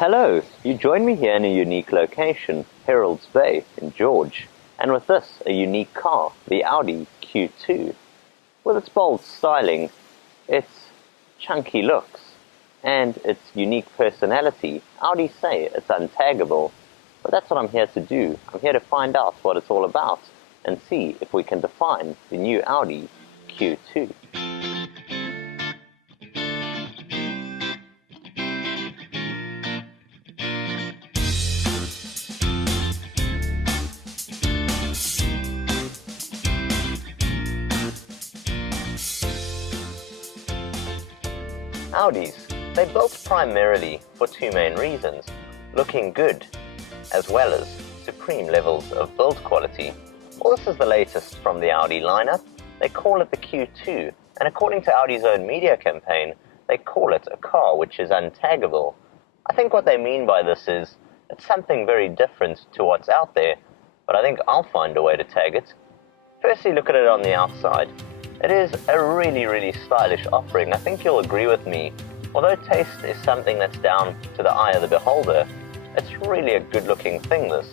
Hello, you join me here in a unique location, Herald's Bay in George, and with this, a unique car, the Audi Q2. With its bold styling, its chunky looks, and its unique personality, Audi say it's untaggable. But that's what I'm here to do. I'm here to find out what it's all about and see if we can define the new Audi Q2. Audis, they're built primarily for two main reasons: looking good, as well as supreme levels of build quality. Well, this is the latest from the Audi lineup. They call it the Q2, and according to Audi's own media campaign, they call it a car which is untaggable. I think what they mean by this is, it's something very different to what's out there, but I think I'll find a way to tag it. Firstly, look at it on the outside. It is a really stylish offering. I think you'll agree with me. Although taste is something that's down to the eye of the beholder, it's really a good-looking thing, this.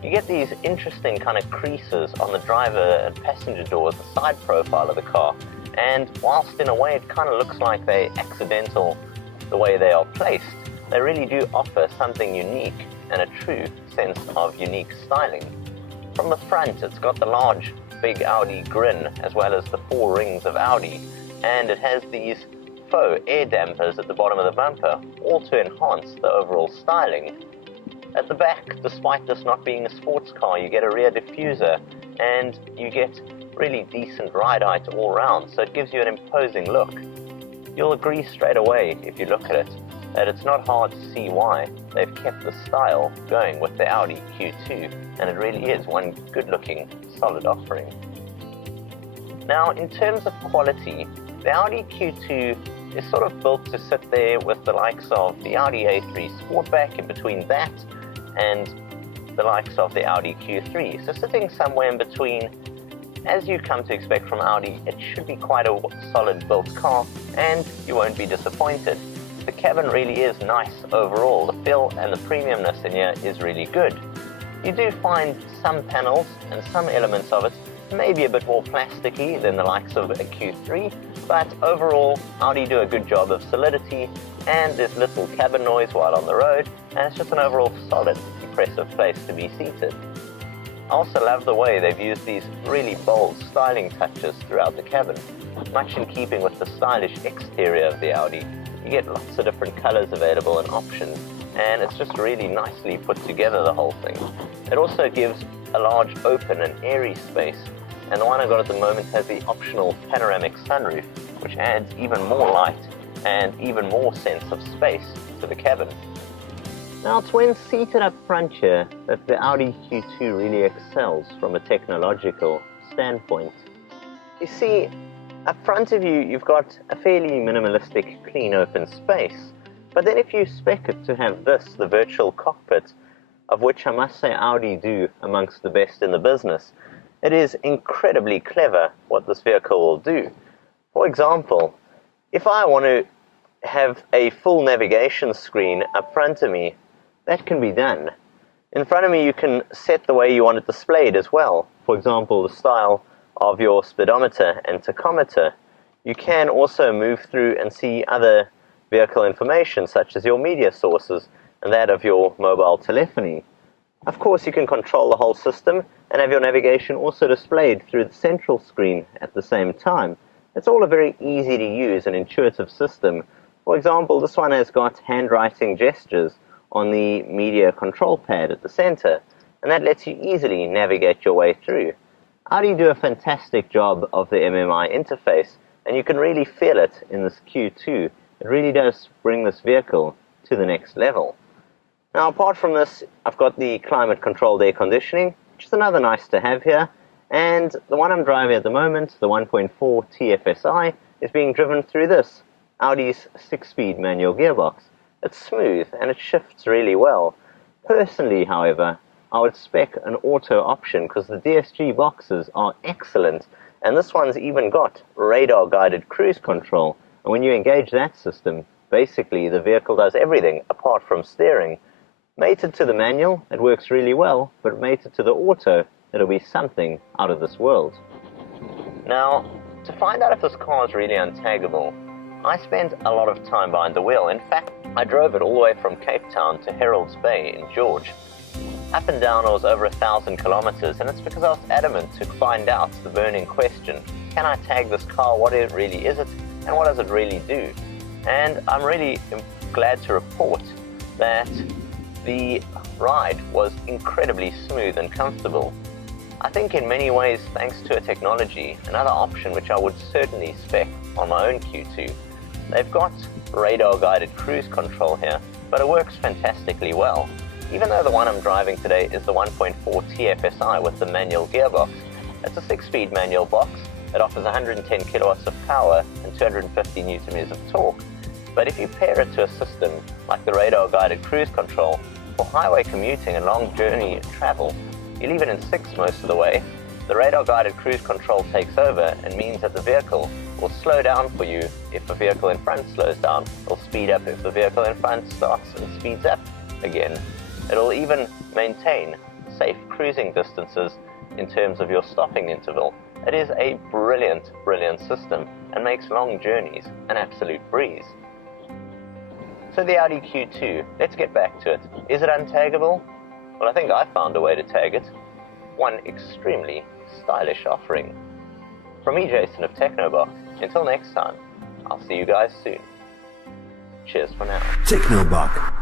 You get these interesting kind of creases on the driver and passenger doors, the side profile of the car, and whilst in a way it kind of looks like they're accidental the way they are placed, they really do offer something unique and a true sense of unique styling. From the front, it's got the large big Audi grin as well as the four rings of Audi, and it has these faux air dampers at the bottom of the bumper, all to enhance the overall styling. At the back, despite this not being a sports car, you get a rear diffuser and you get really decent ride height all round, so it gives you an imposing look. You'll agree straight away if you look at it that it's not hard to see why they've kept the style going with the Audi Q2, and it really is one good-looking, solid offering. Now, in terms of quality, the Audi Q2 is sort of built to sit there with the likes of the Audi A3 Sportback, in between that and the likes of the Audi Q3. So sitting somewhere in between, as you come to expect from Audi, it should be quite a solid built car, and you won't be disappointed. The cabin really is nice overall. The feel and the premiumness in here is really good. You do find some panels and some elements of it maybe a bit more plasticky than the likes of a Q3, but overall Audi do a good job of solidity, and there's little cabin noise while on the road, and it's just an overall solid, impressive place to be seated. I also love the way they've used these really bold styling touches throughout the cabin, much in keeping with the stylish exterior of the Audi. You get lots of different colors available and options, and it's just really nicely put together, the whole thing. It also gives a large open and airy space, and the one I got at the moment has the optional panoramic sunroof, which adds even more light and even more sense of space to the cabin. Now, it's when seated up front here that the Audi Q2 really excels from a technological standpoint. You see, up front of you, you've got a fairly minimalistic, clean, open space. But then if you spec it to have this, the virtual cockpit, of which I must say Audi do amongst the best in the business, it is incredibly clever what this vehicle will do. For example, if I want to have a full navigation screen up front of me, that can be done. In front of me, you can set the way you want it displayed as well. For example, the style of your speedometer and tachometer. You can also move through and see other vehicle information, such as your media sources and that of your mobile telephony. Of course, you can control the whole system and have your navigation also displayed through the central screen at the same time. It's all a very easy to use and intuitive system. For example, this one has got handwriting gestures on the media control pad at the center, and that lets you easily navigate your way through. Audi do a fantastic job of the MMI interface, and you can really feel it in this Q2. It really does bring this vehicle to the next level. Now, apart from this, I've got the climate-controlled air conditioning, which is another nice to have here, and the one I'm driving at the moment, the 1.4 TFSI, is being driven through this, Audi's 6-speed manual gearbox. It's smooth, and it shifts really well. Personally, however, I would spec an auto option because the DSG boxes are excellent, and this one's even got radar-guided cruise control, and when you engage that system, Basically, the vehicle does everything apart from steering. Mated to the manual, it works really well, but mated to the auto, it'll be something out of this world. Now, to find out if this car is really untaggable, I spent a lot of time behind the wheel. In fact, I drove it all the way from Cape Town to Herald's Bay in George. Up and down, it was over 1,000 kilometers, and it's because I was adamant to find out the burning question: can I tag this car? What really is it, and what does it really do? And I'm really glad to report that the ride was incredibly smooth and comfortable. I think in many ways, thanks to a technology, another option which I would certainly spec on my own Q2. They've got radar-guided cruise control here, but it works fantastically well. Even though the one I'm driving today is the 1.4 FSI with the manual gearbox. It's a 6-speed manual box. It offers 110 kilowatts of power and 250 newton meters of torque. But if you pair it to a system like the radar-guided cruise control for highway commuting and long journey travel, you leave it in 6 most of the way. The radar-guided cruise control takes over and means that the vehicle will slow down for you if the vehicle in front slows down. It'll speed up if the vehicle in front starts and speeds up again. It'll even maintain safe cruising distances in terms of your stopping interval. It is a brilliant, brilliant system and makes long journeys an absolute breeze. So the Audi Q2, let's get back to it. Is it untaggable? Well, I think I found a way to tag it. One extremely stylish offering. From me, Jason of Technobox, until next time, I'll see you guys soon. Cheers for now. Technobox.